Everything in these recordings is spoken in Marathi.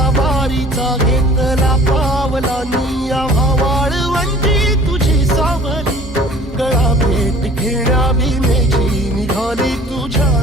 आभारीचा घेतला पावलानी आवाळ वंजी तुझी सावली. गळा भेट घेण्या भीमेची निघाली तुझ्या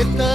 ಎತ್ತ